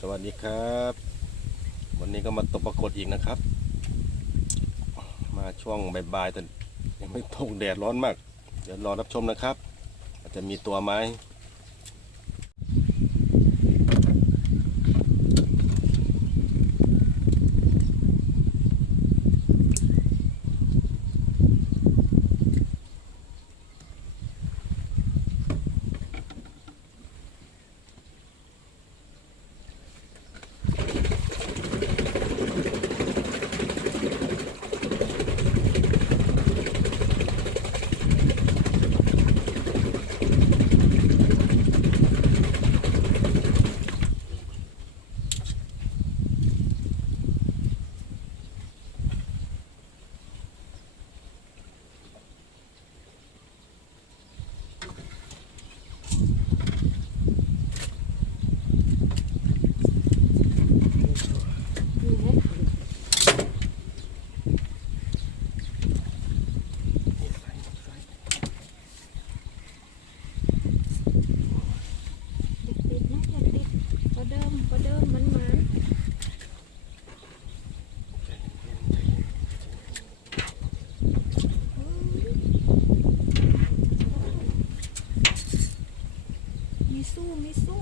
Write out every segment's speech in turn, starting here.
สวัสดีครับ วันนี้ก็มาตกปรากฏอีกนะครับ มาช่วงบ่ายๆแต่ยังไม่ตกแดดร้อนมาก เดี๋ยวรอรับชมนะครับ อาจจะมีตัวไหม ติดนะอย่าติดประเดิมประเดิมมันมัน มีสู้มีสู้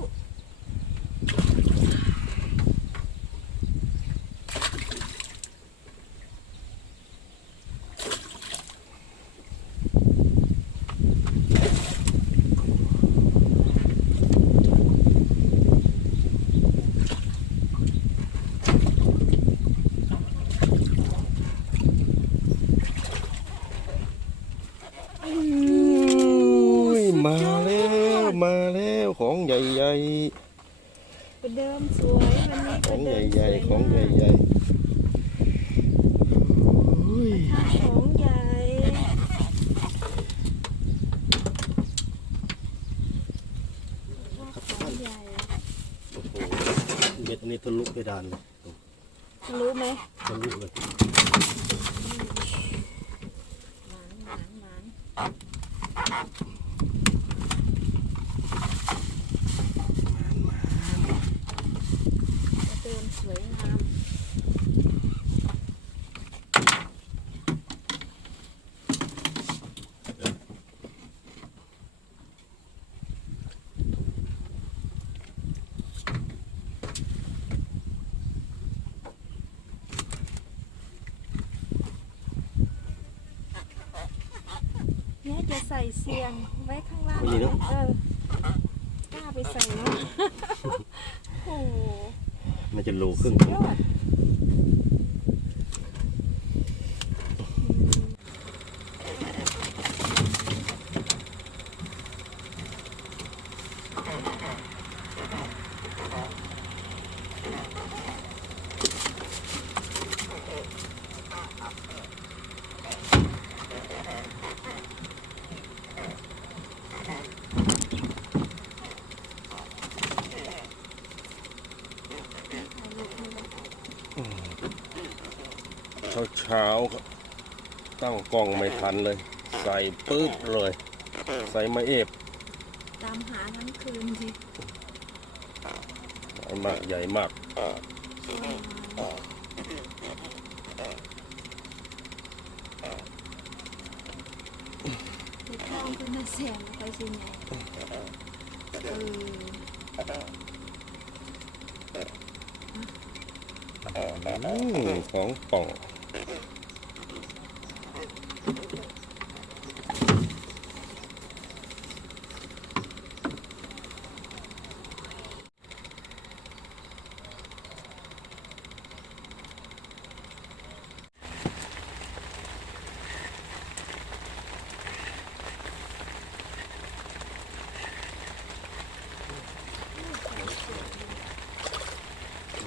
อุ้ยมาแล้วมาแล้วของ ใหญ่ประเดิมสวยวันนี้ๆขปองระใหเดิมญ่ๆของใหญ่ๆอุ้ยถ้าของใหญ่ถ้าของใหญ่โอ้โหเม็ดนี้ทะลุเพดานเลยรู้ไหมทะลุเลยหมานหมานหมานประเดิมสวยงาม เนี่ยจะใส่เสียงไว้ข้างล่างไม่ดีเนอะ เออกล้าไปใส่เนาะโอ้โหน่าจะโลครึ่งยอดถ่ายรูปให้เลย เช้าๆครับตั้งกล้องไม่ทันเลย ใส่ปุ๊บเลย ใส่มาเอฟตามหาทั้งคืนสิใหญ่มากใหญ่มากสวยงามไปข้างขึ้นมาเสียงไปสิไงเอออืมของป่อง น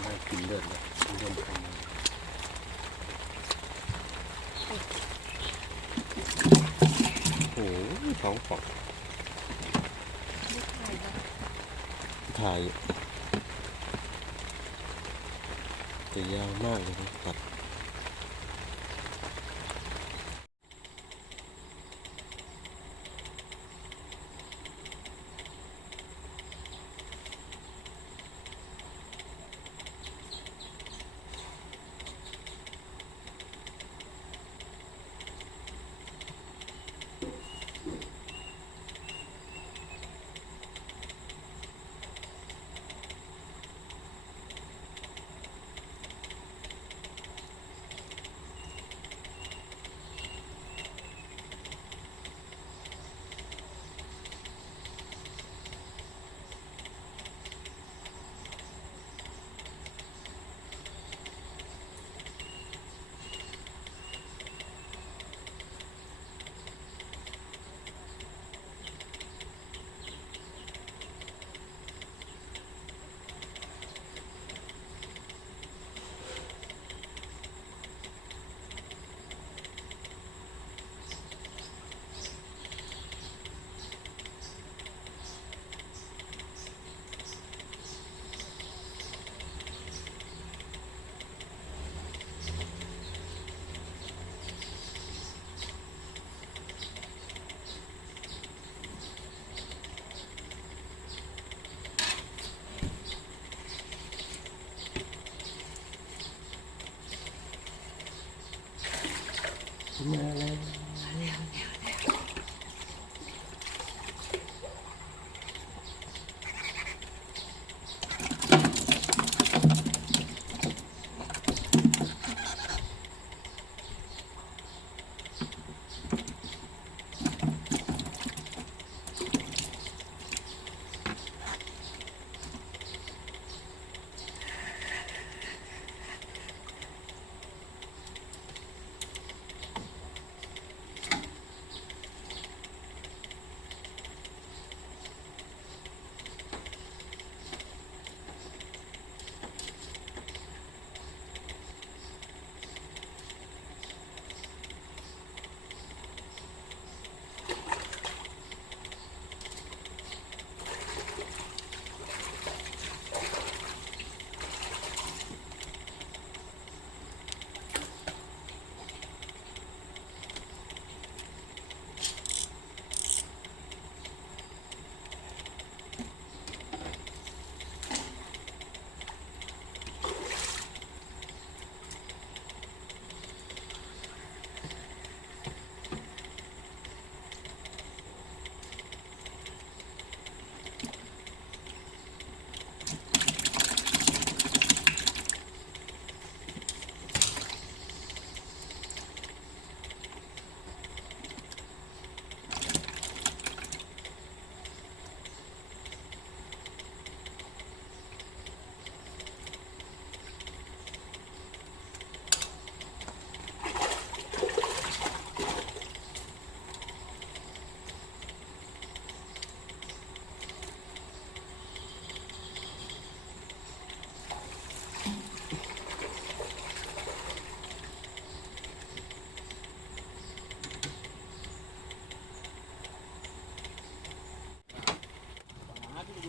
่ากินเลือดเลยเลือดทำโอ้โหท้ องปองไม่ถ่ายแบบถ่ายแต่ยาวมากเลยนะตัด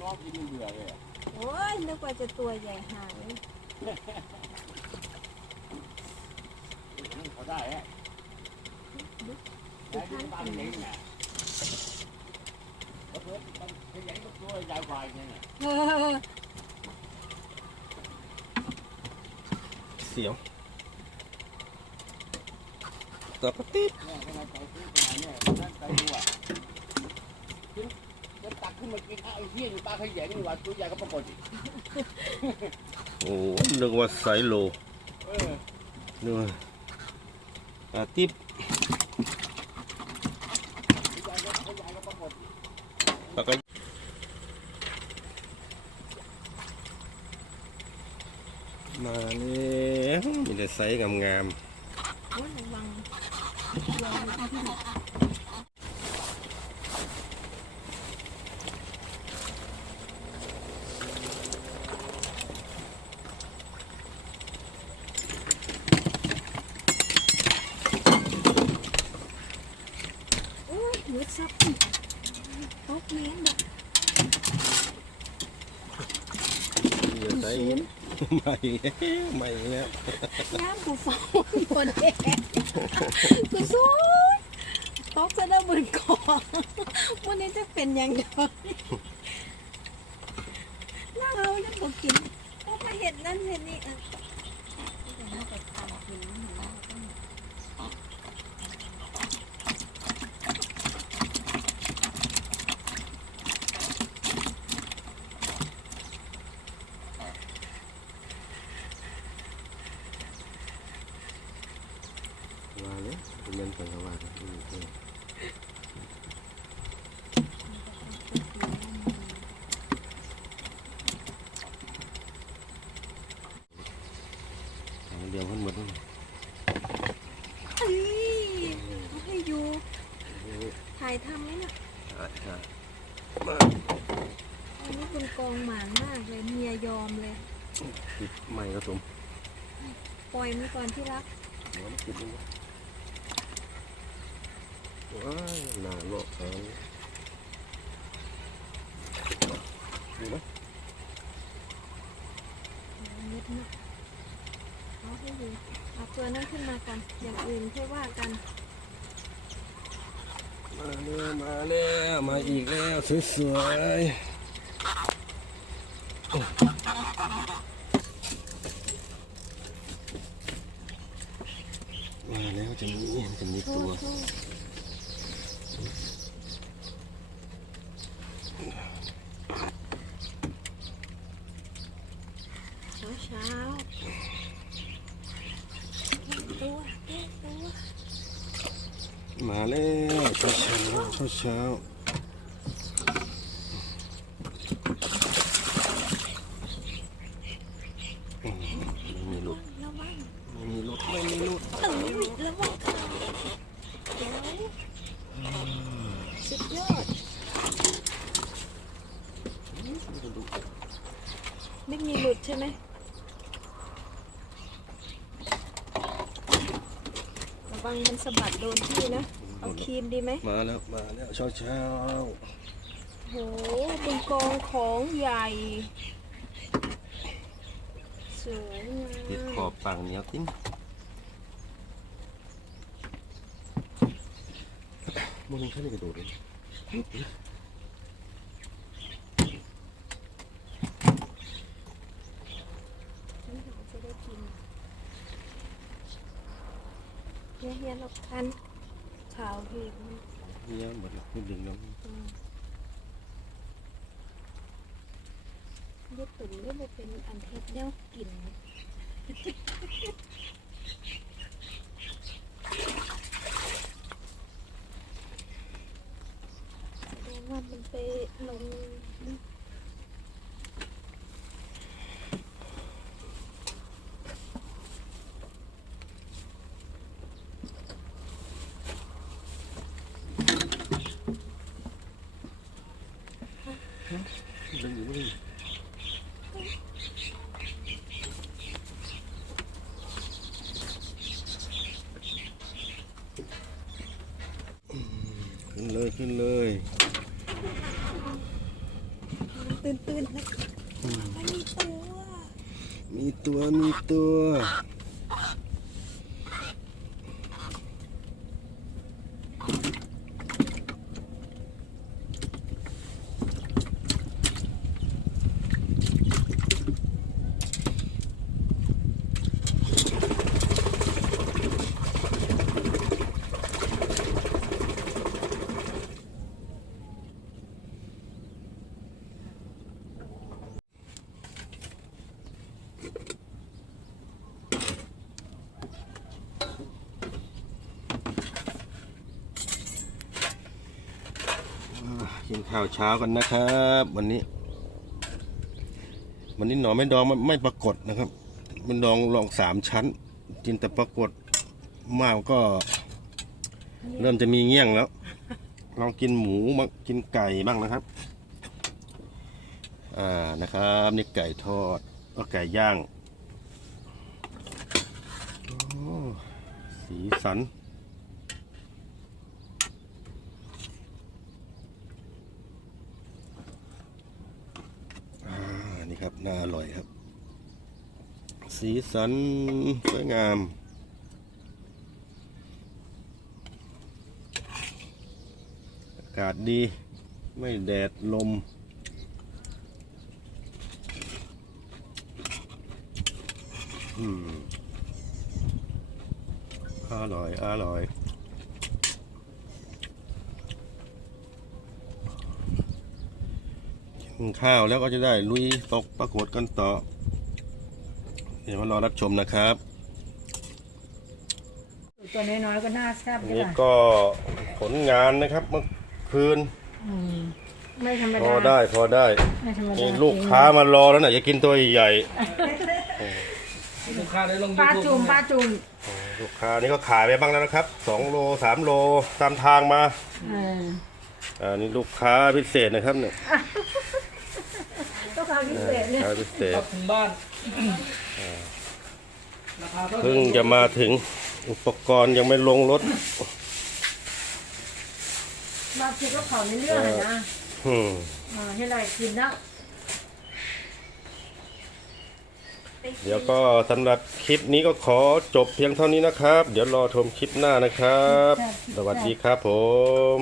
โอ้ยนึกว่าจะตัวใหญ่หางเลยเขาได้ฮะได้ที่บ้านเองน่ะเขาเพิ่มขยายก็ตัวใหญ่กว่าอย่างเงี้ยเออเสียวตัวกระติบเนี่ยขนาดใจซื้อมาเนี่ยนั่นใจดูอะกินจะตักขึ้น มากินอ้าวไอ้เหี้ยอยู่ปลาขยงนี่หว่าตัวใหญ่ก็ปรากฏอีกโอ้นึกว่าไซโลเออนึกว่าปลาติบตัวใหญ่ก็ตัวใหญ่ก็ปรากฏอีกปลากระมาแล้วมีแต่ไซส์งามโอ้ยระวังลองดูที่โอ้ย หนูซับตกเลี้ยงแบบๆมีแต่ไซส์ใหม่แล้วใหม่แล้วน้ำกูฟ้องคนแก่กูสู้ตกจะได้เหมือนก่อนวันนี้จะเป็นยังไงน่าเอาจะบอกกินต้องมาเห็ดนั่นเห็ดนี่อะเดี๋ยวเราจะทำกินนะหนูต้อง มาเลยเป็นเงินสังกวาสอืมอืมเอาเดียวเพิ่นหมดแล้ว เฮ้ยเอา ให้อยู่ถ่ายทำไหมเนี่ยใช่ใช่มาอันนี้คุณกองหมานมากเลยเมียยอมเลยติดใหม่กระสมปล่อยมันก่อนที่รักเดี๋ยวมันติดนี่นะว้ายหน้าโลกแข็งดูไหมนิดนะเอาให้อยู่ เอาตัวนั้นขึ้นมาก่อน อย่างอื่นค่อยว่ากันมาแล้วมาแล้วมาอีกแล้วสวยๆมาแล้วจะมีจะมีตัวเช้าเช้าๆตัวตัว มาแล้วเช้าเช้าเช้าเช้าอืมไม่มีหลุด ระวัง ไม่มีหลุดไม่มีหลุด เอ้ยระวังค่ะเดี๋ยวสุดยอดไม่มีหลุดใช่ไหมระ วังมันสะบัดโดนที่นะ เอาครีมดีไหมมาแล้วมาแล้วเช้าเช้าโหเป็นกองของใหญ่ สวยงามติดขอบปากเหนียวติ้งมันยังแค่นี้กระโดดเลย นี่เราจะได้กินเอันขาวเหตุมันเนี่ยหมดแล้วไม่ดึงล้วญี่ปุ่นก็เลยเป็นอันเทศแนวกินแสดงว่ามันไปลง ดึงอยู่ไม่ดึงขึ้นเลยขึ้นเลยตื่นตื่นๆนะไม่มีตัว มีตัวมีตัว กินข้าวเช้ากันนะครับ วันนี้ วันนี้หน่อไม่ดองไม่ไม่ปรากฏนะครับ มันดองลองสามชั้น กินแต่ปรากฏมากก็ เริ่มจะมีเงี้ยงแล้วลองกินหมูมากินไก่บ้างนะครับ อ่านะครับนี่ไก่ทอดก็ไก่ย่างสีสัน อ่า นี่ ครับน่าอร่อยครับ สีสันสวยงาม อากาศดีไม่แดดลมอืมอร่อย อร่อย กิน ข้าวแล้วก็จะได้ลุยตกปรากฏกันต่อ เดี๋ยวมารอรับชมนะครับ ตัวน้อยๆก็น่าแซ่บอันด้วนี้ยก็ผลงานนะครับเมื่อคืนอืมไม่ธรรมพดาอได้พอได้ไม่ธรรมดานี่ลูกค้ามารอแล้วนะอย่ากินตัวใหญ่ลูกค้าได้ลงปลาจุ่มปลาจุ่มๆลูกค้านี่ก็ขายไปบ้างแล้วนะครับสองโลสามโลตามทางมาเอออ่านี่ลูกค้าพิเศษนะครับเนี่ยต้องการพิเศษเนี่ยลูกค้าพิเศษกลับถึงบ้านราคาเท่าเพิ่งจะมาถึงอุปกรณ์ยังไม่ลงรถมาคิดว่าเขาในเรื่องอะนะอืมอ่าให้ไรกินแล้วเดี๋ยวก็สำหรับคลิปนี้ก็ขอจบเพียงเท่านี้นะครับ เดี๋ยวรอชมคลิปหน้านะครับ สวัสดีครับผม